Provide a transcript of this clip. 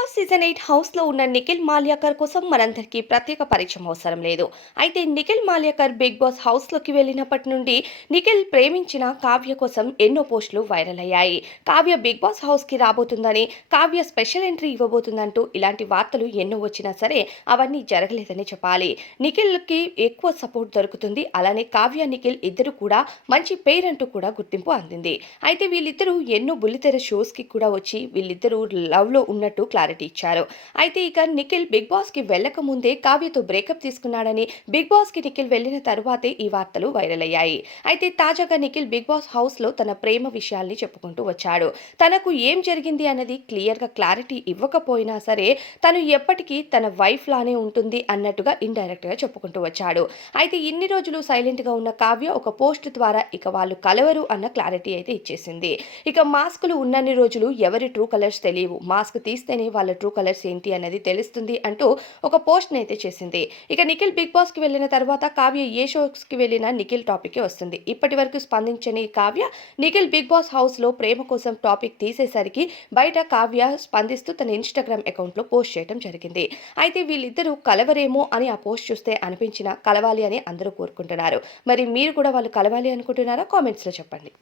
Boss season 8 హౌస్‌లో ఉన్న నిఖిల్ మాల్యాకర్ కోసం మనందరికీ ప్రత్యేక పరిచయం అవసరం లేదు. అయితే నిఖిల్ మాల్యాకర్ బిగ్ బాస్ హౌస్‌లోకి వెళ్ళినప్పటి నుండి నిఖిల్ ప్రేమించిన కావ్య కోసం ఎన్నో పోస్టులు వైరల్ అయ్యాయి. కావ్య బిగ్ బాస్ హౌస్‌కి రాబోతుందని, కావ్య స్పెషల్ ఎంట్రీ ఇవ్వబోతుందంటూ ఇలాంటి వార్తలు ఎన్నో వచ్చినా సరే అవన్నీ జరగలేదని చెప్పాలి. నిఖిల్‌కి ఎక్కువ సపోర్ట్ దొరుకుతుంది. అలానే కావ్య, నిఖిల్ ఇద్దరు కూడా మంచి పెయిర్ అంటూ కూడా గుర్తింపు అందింది. అయితే వీళ్ళిద్దరూ ఎన్నో బుల్లితెర షోస్‌కి కూడా వచ్చి వీళ్ళిద్దరూ లవ్‌లో ఉన్నట్టు క్లారిటీ ఇచ్చారు. అయితే ఇక నిఖిల్ బిగ్ బాస్‌కి వెళ్ళక ముందే కావ్యతో బ్రేకప్ తీసుకున్నాడని, బిగ్ బాస్‌కి నిఖిల్ వెళ్ళిన తరువాతే ఈ వార్తలు వైరల్ అయ్యాయి. అయితే తాజాగా నిఖిల్ బిగ్ బాస్ హౌస్‌లో తన ప్రేమ విషయాల్ని చెప్పుకుంటూ వచ్చాడు. తనకు ఏం జరిగింది అన్నది క్లియర్‌గా క్లారిటీ ఇవ్వకపోయినా సరే తను ఎప్పటికీ తన వైఫ్ లానే ఉంటుంది అన్నట్టుగా ఇండైరెక్ట్‌గా చెప్పుకుంటూ వచ్చాడు. అయితే ఇన్ని రోజులు సైలెంట్‌గా ఉన్న కావ్య ఒక పోస్ట్ ద్వారా ఇక వాళ్ళు కలవరు అన్న క్లారిటీ అయితే ఇచ్చేసింది. ఇక మాస్కులు ఉన్నన్ని రోజులు ఎవరి ట్రూ కలర్స్ తెలియవు. మాస్క్ తీస్తేనే వాళ్ళ ట్రూ కలర్స్ ఏంటి అనేది తెలుస్తుంది అంటూ ఒక పోస్ట్‌ని అయితే చేసింది. ఇక నిఖిల్ బిగ్ బాస్‌కి వెళ్ళిన తర్వాత కావ్య ఏ షోస్‌కి వెళ్ళినా నిఖిల్ టాపికే వస్తుంది. ఇప్పటివరకు స్పందించని కావ్య నిఖిల్ బిగ్ బాస్ హౌస్‌లో ప్రేమ కోసం టాపిక్ తీసేసరికి బయట కావ్య స్పందిస్తూ తన ఇన్‌స్టాగ్రామ్ అకౌంట్‌లో పోస్ట్ చేయడం జరిగింది. అయితే వీళ్ళిద్దరూ కలవరేమో అని ఆ పోస్ట్ చూస్తే అనిపించినా కలవాలి అని అందరూ కోరుకుంటున్నారు. మరి మీరు కూడా వాళ్ళు కలవాలి అనుకుంటున్నారా? కామెంట్స్‌లో చెప్పండి.